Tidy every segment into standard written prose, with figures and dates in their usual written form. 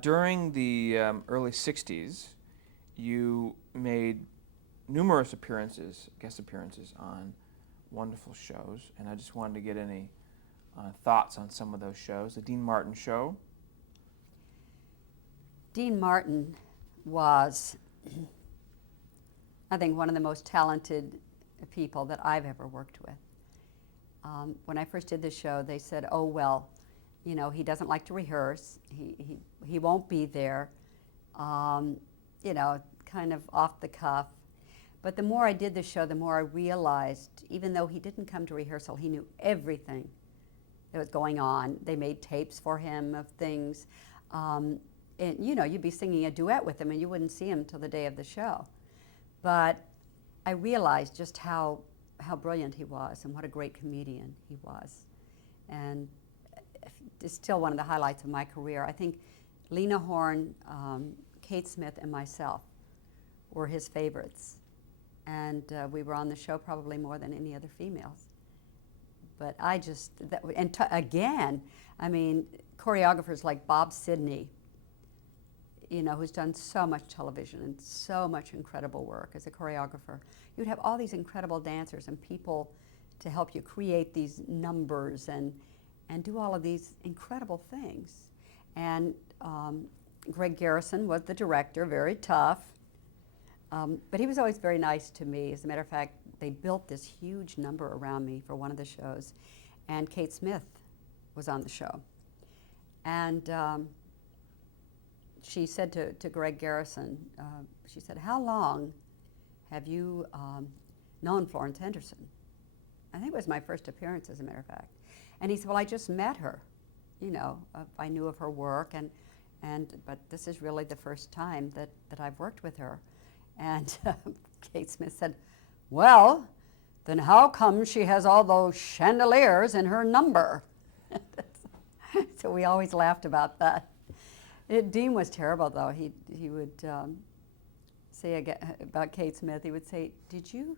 During the early 60s, you made numerous appearances, guest appearances on wonderful shows, and I just wanted to get any thoughts on some of those shows. The Dean Martin Show. Dean Martin was, I think, one of the most talented people that I've ever worked with. When I first did this show, they said, oh, well, you know, he doesn't like to rehearse. He won't be there, you know, kind of off the cuff. But the more I did the show, the more I realized, even though he didn't come to rehearsal, he knew everything that was going on. They made tapes for him of things. And, you know, you'd be singing a duet with him and you wouldn't see him till the day of the show. But I realized just how brilliant he was and what a great comedian he was. And it's still one of the highlights of my career. I think Lena Horne, Kate Smith, and myself were his favorites. And we were on the show probably more than any other females. But I just, again, I mean, choreographers like Bob Sidney, you know, who's done so much television and so much incredible work as a choreographer. You'd have all these incredible dancers and people to help you create these numbers and do all of these incredible things. And Greg Garrison was the director, very tough. But he was always very nice to me. As a matter of fact, they built this huge number around me for one of the shows. And Kate Smith was on the show. And she said to Greg Garrison, she said, how long have you known Florence Henderson? I think it was my first appearance, as a matter of fact. And he said, well, I just met her. You know, I knew of her work, but this is really the first time that I've worked with her. And Kate Smith said, well, then how come she has all those chandeliers in her number? So we always laughed about that. Dean was terrible, though. He would say again, about Kate Smith, he would say, did you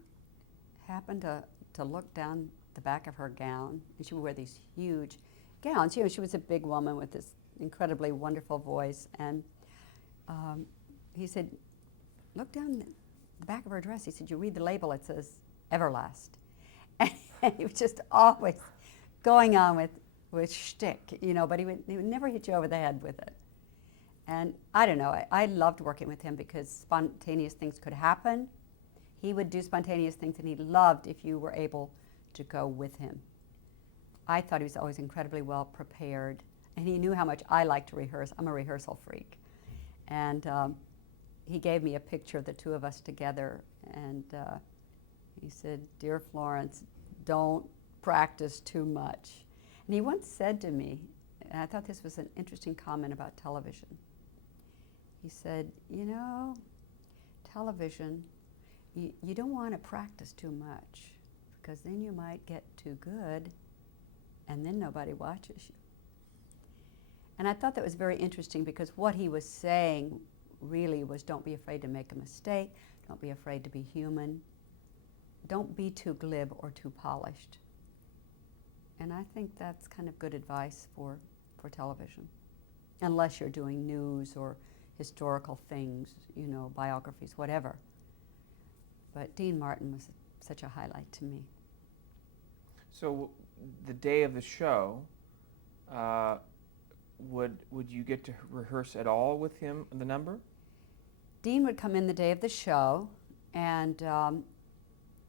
happen to look down the back of her gown? And she would wear these huge gowns. You know, she was a big woman with this incredibly wonderful voice. And he said, look down the back of her dress. He said, you read the label, it says Everlast. And he was just always going on with shtick, you know, but he would never hit you over the head with it. And I don't know, I loved working with him because spontaneous things could happen. He would do spontaneous things, and he loved if you were able to go with him. I thought he was always incredibly well prepared, and he knew how much I like to rehearse. I'm a rehearsal freak. And he gave me a picture of the two of us together, and he said, dear Florence, don't practice too much. And he once said to me, and I thought this was an interesting comment about television, he said, you know, television, you don't want to practice too much because then you might get too good and then nobody watches you. And I thought that was very interesting because what he was saying really was, don't be afraid to make a mistake, don't be afraid to be human, don't be too glib or too polished. And I think that's kind of good advice for television, unless you're doing news or historical things, you know, biographies, whatever. But Dean Martin was such a highlight to me. So the day of the show, would you get to rehearse at all with him, the number? Dean would come in the day of the show, and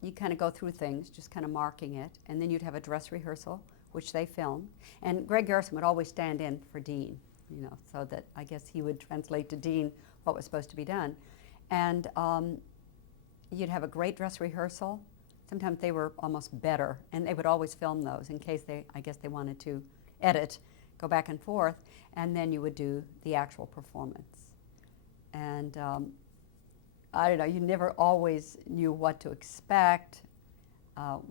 you kind of go through things, just kind of marking it, and then you'd have a dress rehearsal, which they filmed. And Greg Garrison would always stand in for Dean, you know, so that I guess he would translate to Dean what was supposed to be done. And you'd have a great dress rehearsal. Sometimes they were almost better, and they would always film those in case I guess they wanted to edit, go back and forth, and then you would do the actual performance. And I don't know, you never always knew what to expect.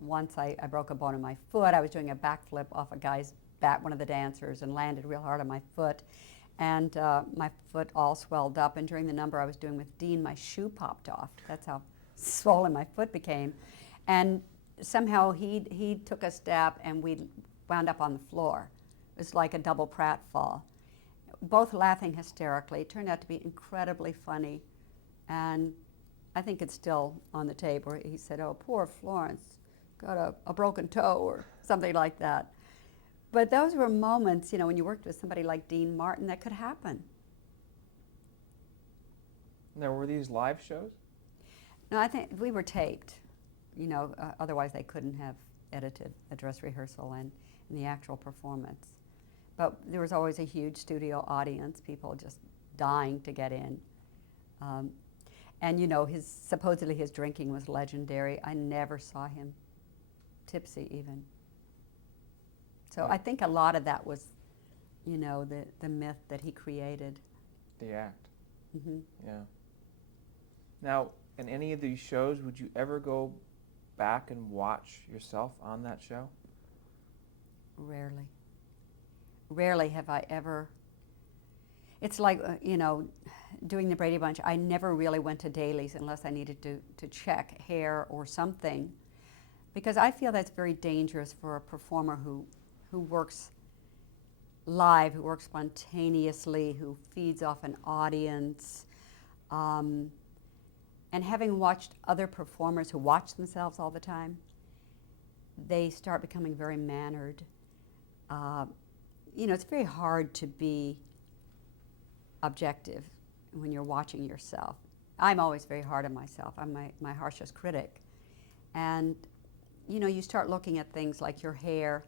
Once I broke a bone in my foot. I was doing a backflip off a guy's back, one of the dancers, and landed real hard on my foot. And my foot all swelled up. And during the number I was doing with Dean, my shoe popped off. That's how swollen my foot became. And somehow he took a step and we wound up on the floor. It was like a double pratfall. both laughing hysterically. It turned out to be incredibly funny. And I think it's still on the tape where he said, "Oh, poor Florence, got a broken toe," or something like that. But those were moments, when you worked with somebody like Dean Martin, that could happen. Now, were these live shows? No, I think we were taped. Otherwise they couldn't have edited a dress rehearsal and the actual performance. But there was always a huge studio audience, people just dying to get in. And supposedly his drinking was legendary. I never saw him tipsy even. So I think a lot of that was, the myth that he created. The act. Mm-hmm. Yeah. Now, in any of these shows, would you ever go back and watch yourself on that show? Rarely. Rarely have I ever. It's like, doing the Brady Bunch, I never really went to dailies unless I needed to check hair or something, because I feel that's very dangerous for a performer who works live, who works spontaneously, who feeds off an audience. And having watched other performers who watch themselves all the time, they start becoming very mannered. It's very hard to be objective when you're watching yourself. I'm always very hard on myself. I'm my harshest critic. And, you start looking at things like your hair.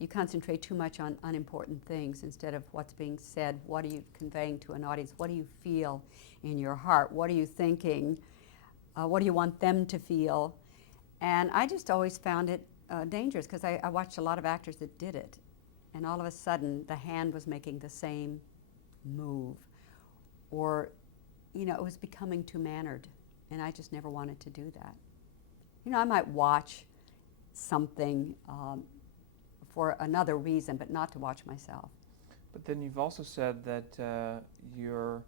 You concentrate too much on unimportant things instead of what's being said. What are you conveying to an audience? What do you feel in your heart? What are you thinking? What do you want them to feel? And I just always found it dangerous, because I watched a lot of actors that did it. And all of a sudden, the hand was making the same move. Or, it was becoming too mannered. And I just never wanted to do that. I might watch something for another reason, but not to watch myself. But then you've also said that you're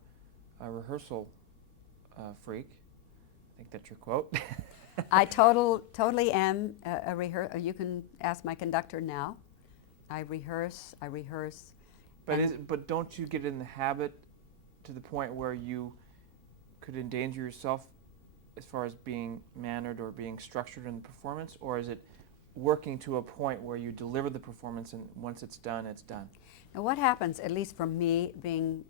a rehearsal freak. I think that's your quote. I totally am a rehearser. You can ask my conductor now. I rehearse. But don't you get in the habit to the point where you could endanger yourself as far as being mannered or being structured in the performance? Or is it working to a point where you deliver the performance and once it's done, it's done? Now what happens, at least for me, being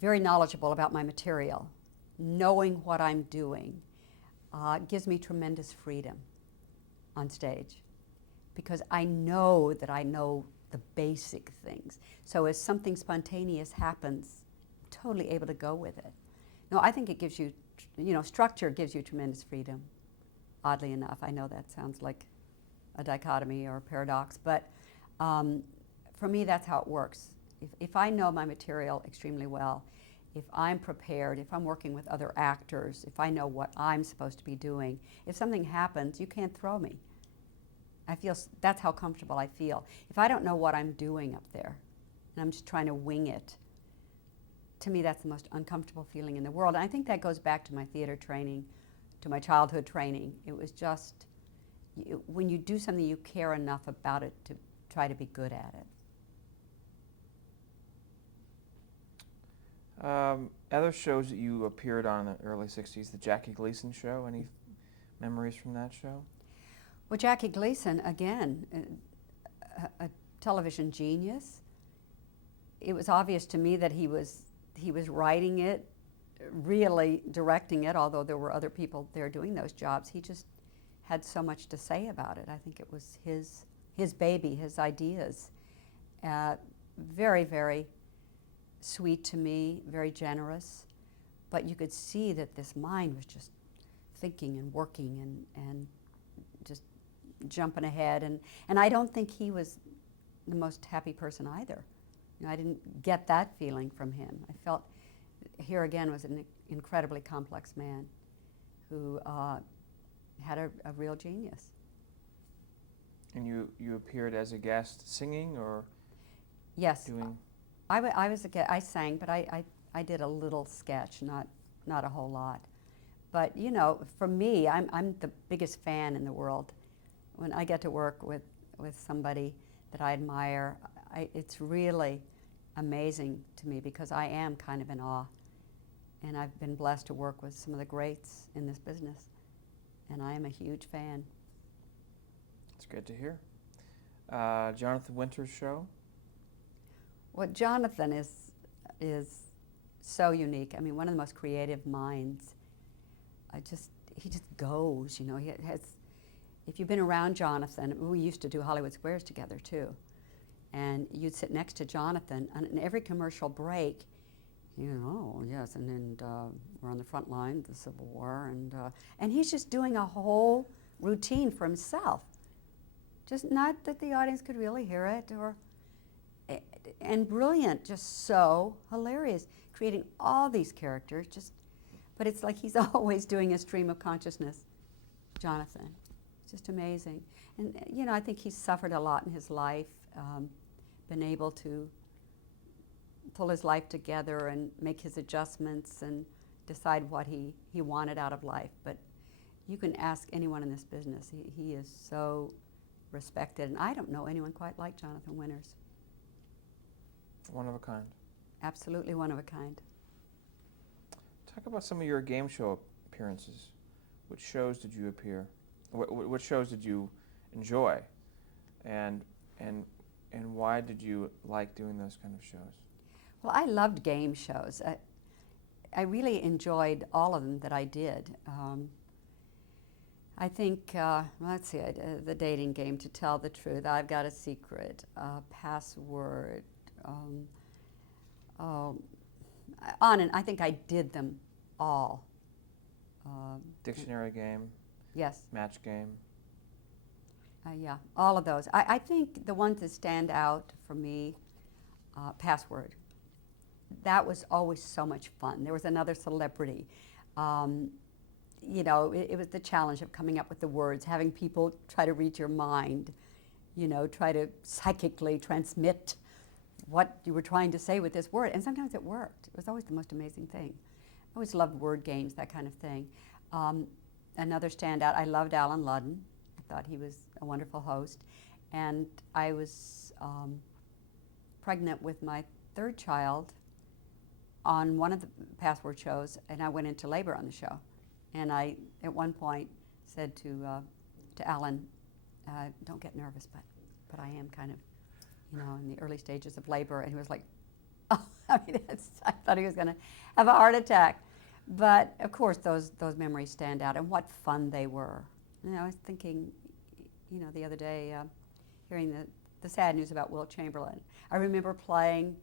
very knowledgeable about my material, knowing what I'm doing, gives me tremendous freedom on stage, because I know that I know the basic things. So as something spontaneous happens, I'm totally able to go with it. No, I think it gives you, structure gives you tremendous freedom. Oddly enough, I know that sounds like a dichotomy or a paradox, but for me, that's how it works. If I know my material extremely well, if I'm prepared, if I'm working with other actors, if I know what I'm supposed to be doing, if something happens, you can't throw me. That's how comfortable I feel. If I don't know what I'm doing up there, and I'm just trying to wing it, to me, that's the most uncomfortable feeling in the world. And I think that goes back to my theater training, to my childhood training. It was just, when you do something, you care enough about it to try to be good at it. Other shows that you appeared on in the early 60s, the Jackie Gleason show, any memories from that show? Well, Jackie Gleason, again, a television genius. It was obvious to me that he was writing it, really directing it, although there were other people there doing those jobs. He just had so much to say about it. I think it was his baby, his ideas. Very, very sweet to me, very generous. But you could see that this mind was just thinking and working and just jumping ahead. And I don't think he was the most happy person either. I didn't get that feeling from him. I felt here again was an incredibly complex man who had a real genius. And you appeared as a guest singing or Yes, doing? I was a guest. I sang, but I did a little sketch, not a whole lot. But for me, I'm the biggest fan in the world. When I get to work with somebody that I admire, It's really amazing to me because I am kind of in awe. And I've been blessed to work with some of the greats in this business. And I am a huge fan. It's good to hear. Jonathan Winter's show? Well, Jonathan is so unique. I mean, one of the most creative minds. He just goes, you know. He has, if you've been around Jonathan, we used to do Hollywood Squares together too. And you'd sit next to Jonathan, and in every commercial break, you know, yes, and then we're on the front line, the Civil War, and he's just doing a whole routine for himself. Just not that the audience could really hear it, and brilliant, just so hilarious, creating all these characters, but it's like he's always doing a stream of consciousness, Jonathan. It's just amazing. And, you know, I think he's suffered a lot in his life, been able to pull his life together and make his adjustments and decide what he wanted out of life. But you can ask anyone in this business. He is so respected, and I don't know anyone quite like Jonathan Winters. One of a kind. Absolutely one of a kind. Talk about some of your game show appearances. Which shows did you appear? What shows did you enjoy? And why did you like doing those kind of shows? Well, I loved game shows. I really enjoyed all of them that I did. I think, let's see, the dating game, To Tell the Truth, I've Got a Secret, Password, on and I think I did them all. Dictionary game? Yes. Match game? Yeah, all of those. I think the ones that stand out for me, Password. That was always so much fun. There was another celebrity. You know, it was the challenge of coming up with the words, having people try to read your mind, you know, try to psychically transmit what you were trying to say with this word. And sometimes it worked. It was always the most amazing thing. I always loved word games, that kind of thing. Another standout, I loved Alan Ludden. I thought he was a wonderful host. And I was pregnant with my third child on one of the Password shows, and I went into labor on the show. And I, at one point, said to Alan, don't get nervous, but I am kind of, you know, in the early stages of labor. And he was like, oh, I mean, I thought he was going to have a heart attack. But, of course, those memories stand out, and what fun they were. You know, I was thinking, you know, the other day, hearing the sad news about Wilt Chamberlain. I remember playing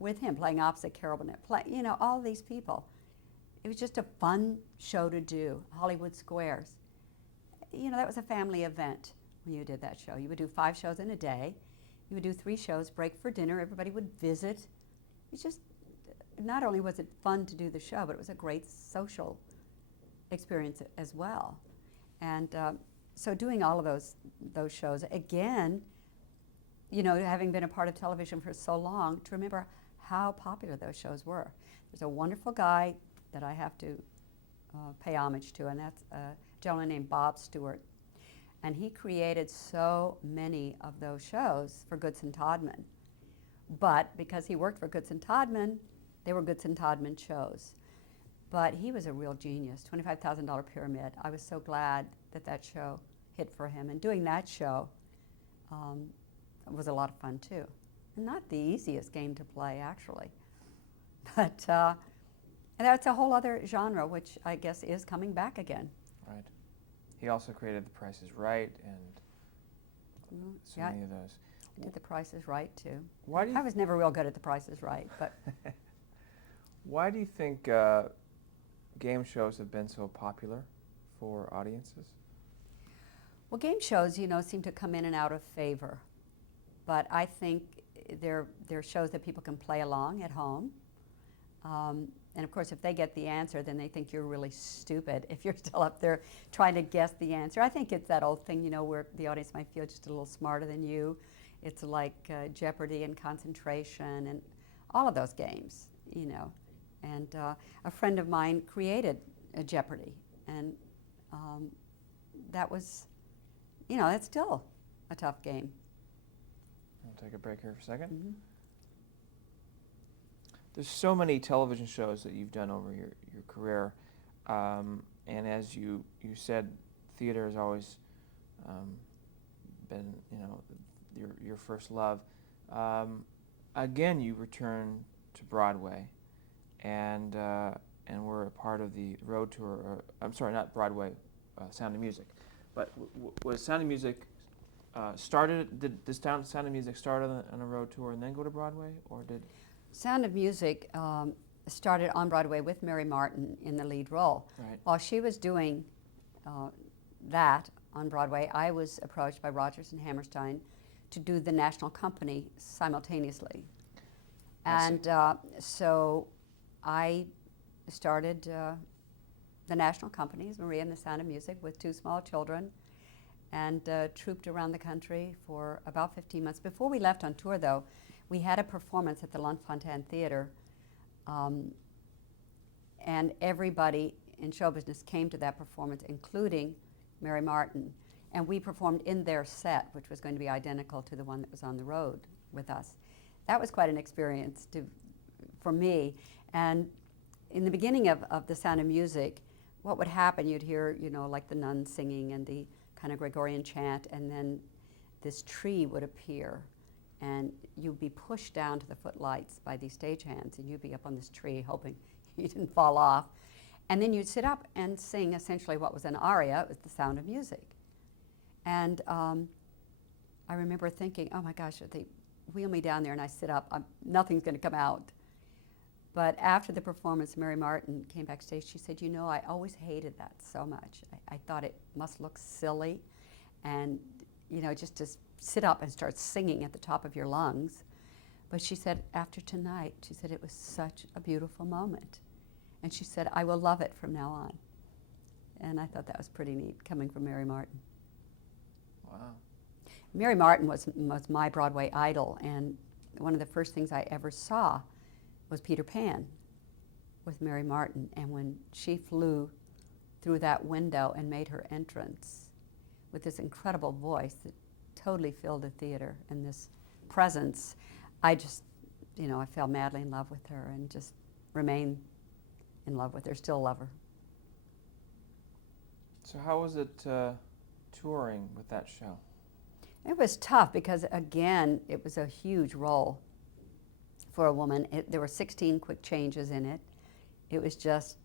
with him, playing opposite Carol Burnett, you know, all these people. It was just a fun show to do, Hollywood Squares. You know, that was a family event when you did that show. You would do 5 shows in a day. You would do 3 shows, break for dinner. Everybody would visit. It's just, not only was it fun to do the show, but it was a great social experience as well. And so doing all of those shows, again, you know, having been a part of television for so long, to remember how popular those shows were. There's a wonderful guy that I have to pay homage to, and that's a gentleman named Bob Stewart. And he created so many of those shows for Goodson Todman. But because he worked for Goodson Todman, they were Goodson Todman shows. But he was a real genius, $25,000 Pyramid. I was so glad that that show hit for him. And doing that show was a lot of fun too. And not the easiest game to play, actually. But and that's a whole other genre, which I guess is coming back again. Right. He also created The Price is Right and so many of those. I did The Price is Right too. Why do you I was never real good at The Price is Right, but why do you think game shows have been so popular for audiences? well, game shows, you know, seem to come in and out of favor. But I think they're shows that people can play along at home. And of course, if they get the answer, then they think you're really stupid if you're still up there trying to guess the answer. I think it's that old thing, you know, where the audience might feel just a little smarter than you. It's like Jeopardy and Concentration and all of those games, you know. And a friend of mine created a Jeopardy, and that was, you know, that's still a tough game. take a break here for a second. Mm-hmm. There's so many television shows that you've done over your career, and as you said, theater has always been, you know, your first love. Again, you return to Broadway, and were a part of the road tour. I'm sorry, not Broadway, Sound of Music, but was Sound of Music started? Did the Sound of Music start on a road tour and then go to Broadway, or did? Sound of Music started on Broadway with Mary Martin in the lead role. Right. While she was doing that on Broadway, I was approached by Rodgers and Hammerstein to do the national company simultaneously. And so I started the national companies, Maria and the Sound of Music, with 2 small children, and trooped around the country for about 15 months. Before we left on tour, though, we had a performance at the L'Enfantine Theater, and everybody in show business came to that performance, including Mary Martin. And we performed in their set, which was going to be identical to the one that was on the road with us. That was quite an experience for me. And in the beginning of The Sound of Music, what would happen, you'd hear, you know, like the nuns singing and the kind of Gregorian chant, and then this tree would appear, and you'd be pushed down to the footlights by these stagehands, and you'd be up on this tree hoping you didn't fall off. And then you'd sit up and sing essentially what was an aria. It was The Sound of Music. And I remember thinking, oh my gosh, if they wheel me down there and I sit up, nothing's going to come out. But after the performance, Mary Martin came backstage. She said, you know, I always hated that so much. I thought it must look silly, and, you know, just to sit up and start singing at the top of your lungs. But she said, after tonight, she said, it was such a beautiful moment. And she said, I will love it from now on. And I thought that was pretty neat, coming from Mary Martin. Wow. Mary Martin was my Broadway idol, and one of the first things I ever saw was Peter Pan with Mary Martin. And when she flew through that window and made her entrance with this incredible voice that totally filled the theater, and this presence, I just, you know, I fell madly in love with her and just remain in love with her, still love her. So how was it touring with that show? It was tough because, again, it was a huge role for a woman. There were 16 quick changes in it. It was just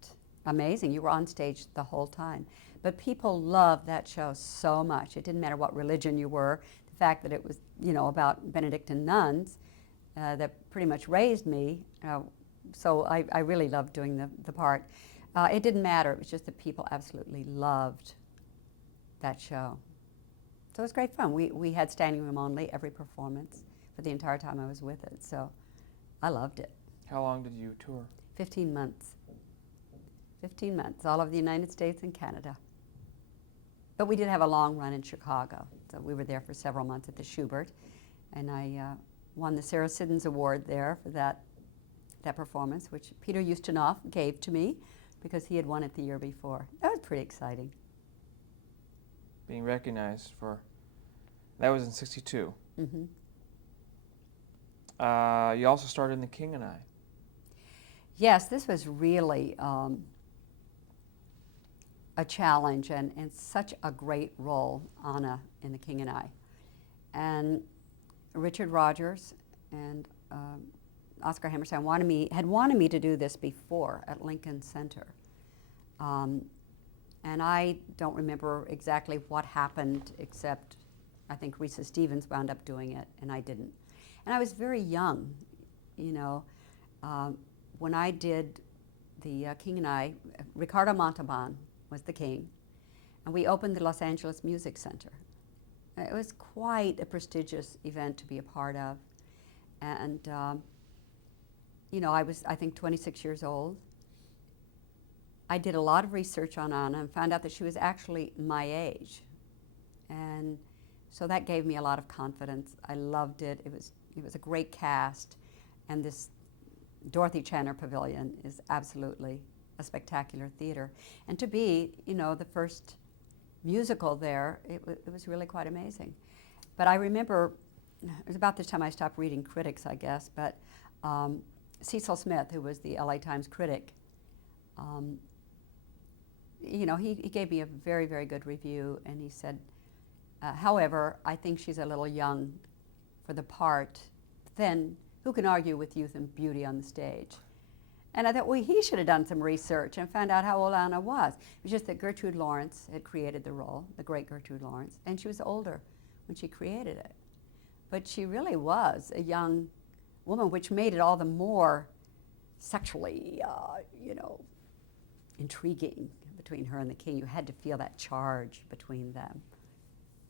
amazing. You were on stage the whole time. But people loved that show so much. It didn't matter what religion you were. The fact that it was, you know, about Benedictine nuns that pretty much raised me. So I really loved doing the part. It didn't matter. It was just that people absolutely loved that show. So it was great fun. We had standing room only every performance for the entire time I was with it. So I loved it. How long did you tour? 15 months. 15 months, all over the United States and Canada. But we did have a long run in Chicago. So we were there for several months at the Schubert. And I won the Sarah Siddons Award there for that performance, which Peter Ustinov gave to me because he had won it the year before. That was pretty exciting. Being recognized for, that was in '62. Mm-hmm. You also starred in The King and I. Yes, this was really a challenge and such a great role, Anna, in The King and I. And Richard Rodgers and Oscar Hammerstein had wanted me to do this before at Lincoln Center. And I don't remember exactly what happened, except I think Risa Stevens wound up doing it, and I didn't. And I was very young, you know. When I did The King and I, Ricardo Montalban was the king, and we opened the Los Angeles Music Center. It was quite a prestigious event to be a part of. And, you know, I was, I think, 26 years old. I did a lot of research on Anna and found out that she was actually my age. And so that gave me a lot of confidence. I loved it. It was a great cast. And this Dorothy Chandler Pavilion is absolutely a spectacular theater. And to be, you know, the first musical there, it was really quite amazing. But I remember it was about this time I stopped reading critics, I guess, but Cecil Smith, who was the LA Times critic, you know, he gave me a very, very good review, and he said, however, I think she's a little young for the part. Then who can argue with youth and beauty on the stage? And I thought, well, he should have done some research and found out how old Anna was. It was just that Gertrude Lawrence had created the role, the great Gertrude Lawrence, and she was older when she created it. But she really was a young woman, which made it all the more sexually, you know, intriguing between her and the king. You had to feel that charge between them.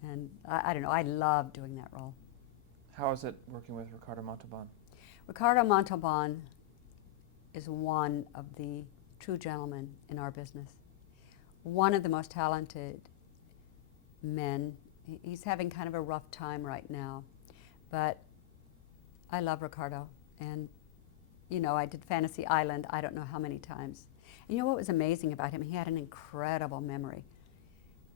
And I don't know, I loved doing that role. How is it working with Ricardo Montalban? Ricardo Montalban is one of the true gentlemen in our business. One of the most talented men. He's having kind of a rough time right now, but I love Ricardo. And, you know, I did Fantasy Island I don't know how many times. And you know what was amazing about him? He had an incredible memory.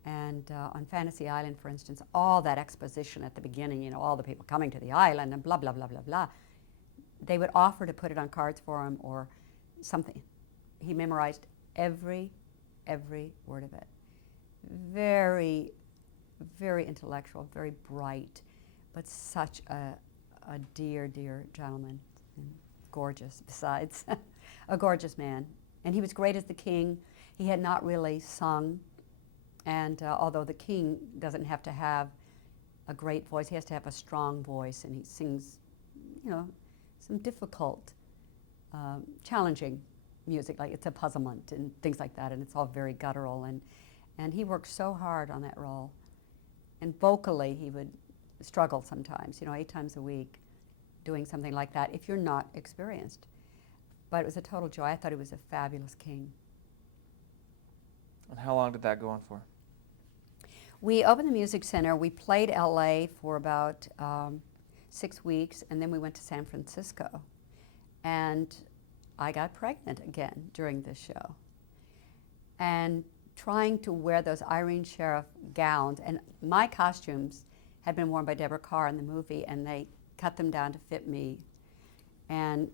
And on Fantasy Island, for instance, all that exposition at the beginning, you know, all the people coming to the island and blah, blah, blah, blah, blah, they would offer to put it on cards for him or something. He memorized every word of it. Very, very intellectual, very bright, but such a dear, dear gentleman, and gorgeous besides, a gorgeous man. And he was great as the king. He had not really sung, and although the king doesn't have to have a great voice, he has to have a strong voice, and he sings, you know, some difficult, challenging music, like It's a Puzzlement and things like that, and it's all very guttural, and he worked so hard on that role. And vocally, he would struggle sometimes, you know, 8 times a week doing something like that if you're not experienced. But it was a total joy. I thought he was a fabulous king. And how long did that go on for? We opened the Music Center. We played LA for about 6 weeks, and then we went to San Francisco. And I got pregnant again during this show. And trying to wear those Irene Sheriff gowns, and my costumes had been worn by Deborah Carr in the movie, and they cut them down to fit me. And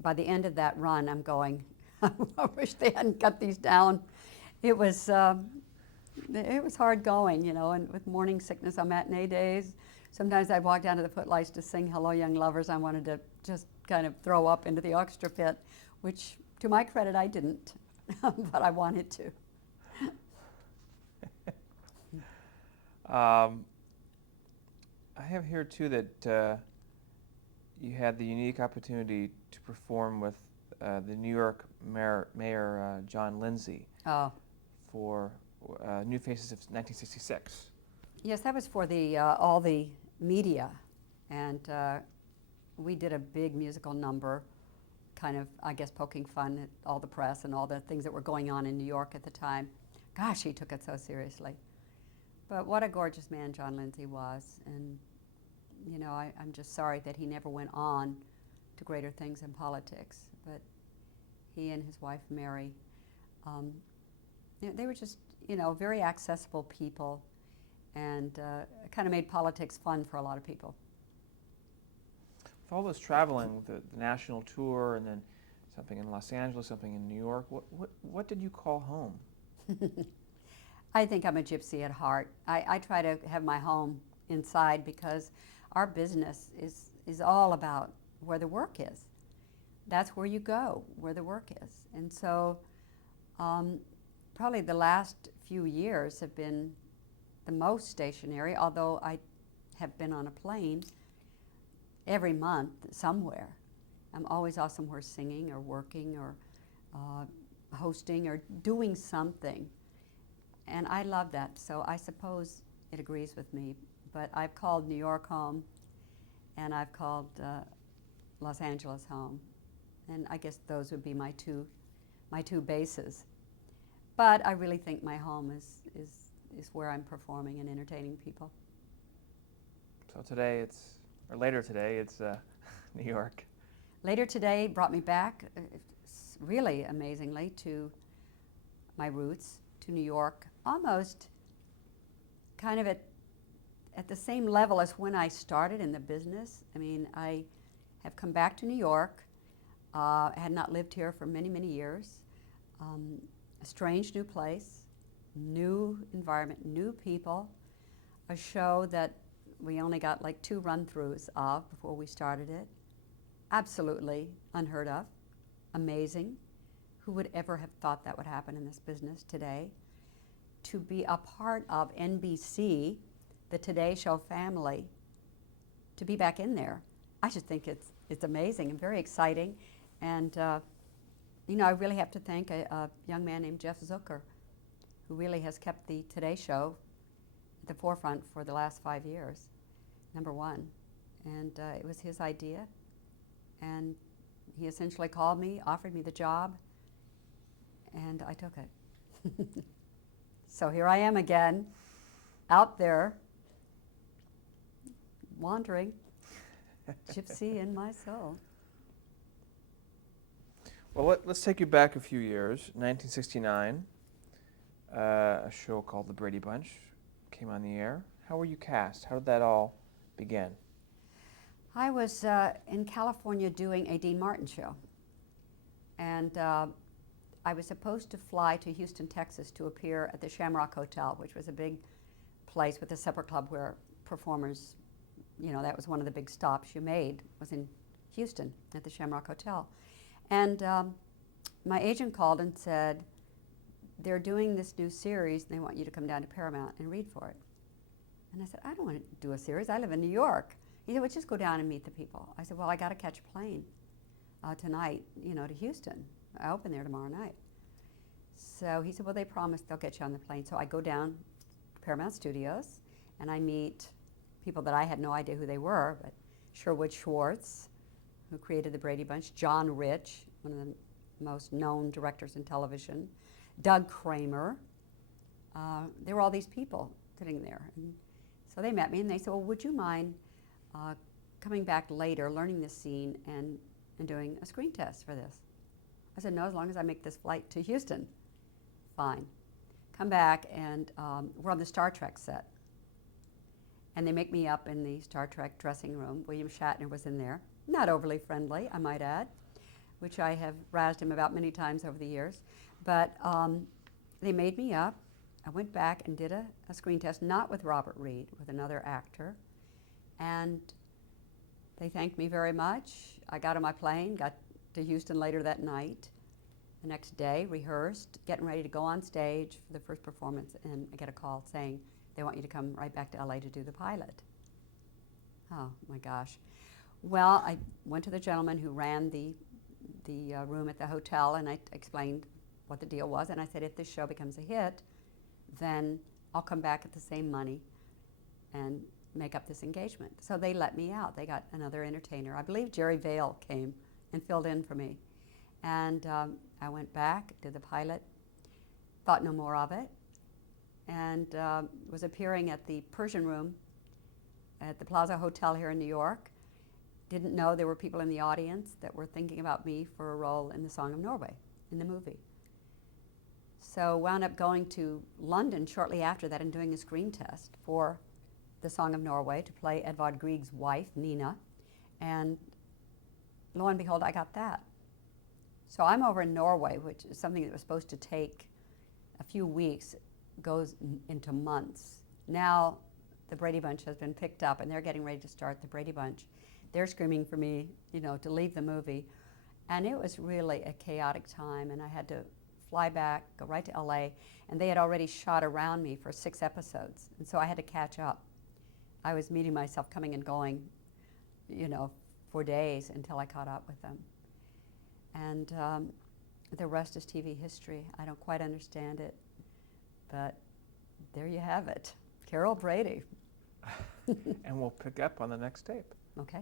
by the end of that run, I'm going, I wish they hadn't cut these down. It was hard going, you know, and with morning sickness on matinee days, sometimes I'd walk down to the footlights to sing Hello Young Lovers. I wanted to just kind of throw up into the orchestra pit, which, to my credit, I didn't, but I wanted to. I have here, too, that you had the unique opportunity to perform with the New York Mayor John Lindsay for New Faces of 1966. Yes, that was for the all the media, and we did a big musical number, kind of, I guess, poking fun at all the press and all the things that were going on in New York at the time. Gosh, he took it so seriously. But what a gorgeous man John Lindsay was, and you know, I'm just sorry that he never went on to greater things in politics. But he and his wife Mary, they were just, you know, very accessible people, and kind of made politics fun for a lot of people. With all this traveling, the national tour, and then something in Los Angeles, something in New York, what did you call home? I think I'm a gypsy at heart. I try to have my home inside because our business is all about where the work is. That's where you go, where the work is. And so probably the last few years have been the most stationary, although I have been on a plane every month somewhere. I'm always off somewhere singing or working or hosting or doing something. And I love that, so I suppose it agrees with me. But I've called New York home, and I've called Los Angeles home. And I guess those would be my two bases. But I really think my home is where I'm performing and entertaining people. So today or later today, it's New York. Later today brought me back, really amazingly, to my roots, to New York, almost kind of at the same level as when I started in the business. I mean, I have come back to New York. I had not lived here for many, many years. A strange new place, new environment, new people, a show that we only got like 2 run-throughs of before we started it. Absolutely unheard of, amazing. Who would ever have thought that would happen in this business today? To be a part of NBC, the Today Show family, to be back in there, I just think it's amazing and very exciting. And you know, I really have to thank a young man named Jeff Zucker, who really has kept the Today Show at the forefront for the last 5 years, #1. And it was his idea. And he essentially called me, offered me the job, and I took it. So here I am again, out there, wandering, gypsy in my soul. Well, let's take you back a few years. 1969, a show called The Brady Bunch came on the air. How were you cast? How did that all begin? I was in California doing a Dean Martin show, and I was supposed to fly to Houston, Texas to appear at the Shamrock Hotel, which was a big place with a supper club where performers, you know, that was one of the big stops you made, was in Houston at the Shamrock Hotel. And my agent called and said, they're doing this new series and they want you to come down to Paramount and read for it. And I said, I don't want to do a series, I live in New York. He said, well, just go down and meet the people. I said, well, I got to catch a plane tonight, you know, to Houston. I open there tomorrow night. So he said, well, they promised they'll get you on the plane. So I go down to Paramount Studios and I meet people that I had no idea who they were, but Sherwood Schwartz, who created the Brady Bunch, John Rich, one of the most known directors in television, Doug Kramer. There were all these people sitting there. And so they met me and they said, well, would you mind coming back later, learning this scene, and doing a screen test for this? I said, no, as long as I make this flight to Houston. Fine. Come back, and we're on the Star Trek set. And they make me up in the Star Trek dressing room. William Shatner was in there. Not overly friendly, I might add, which I have razzed him about many times over the years. But they made me up. I went back and did a screen test, not with Robert Reed, with another actor. And they thanked me very much. I got on my plane, got to Houston later that night. The next day, rehearsed, getting ready to go on stage for the first performance, and I get a call saying they want you to come right back to LA to do the pilot. Oh my gosh. Well, I went to the gentleman who ran the room at the hotel, and I explained what the deal was, and I said, if this show becomes a hit, then I'll come back at the same money and make up this engagement. So they let me out. They got another entertainer. I believe Jerry Vale came and filled in for me. And I went back, did the pilot, thought no more of it, and was appearing at the Persian Room at the Plaza Hotel here in New York. Didn't know there were people in the audience that were thinking about me for a role in the Song of Norway, in the movie. So wound up going to London shortly after that and doing a screen test for the Song of Norway to play Edvard Grieg's wife, Nina. And lo and behold, I got that. So I'm over in Norway, which is something that was supposed to take a few weeks, goes into months. Now the Brady Bunch has been picked up and they're getting ready to start the Brady Bunch. They're screaming for me, you know, to leave the movie. And it was really a chaotic time, and I had to fly back, go right to LA, and they had already shot around me for 6 episodes, and so I had to catch up. I was meeting myself coming and going, you know, for days until I caught up with them. And the rest is TV history. I don't quite understand it, but there you have it. Carol Brady. And we'll pick up on the next tape. Okay.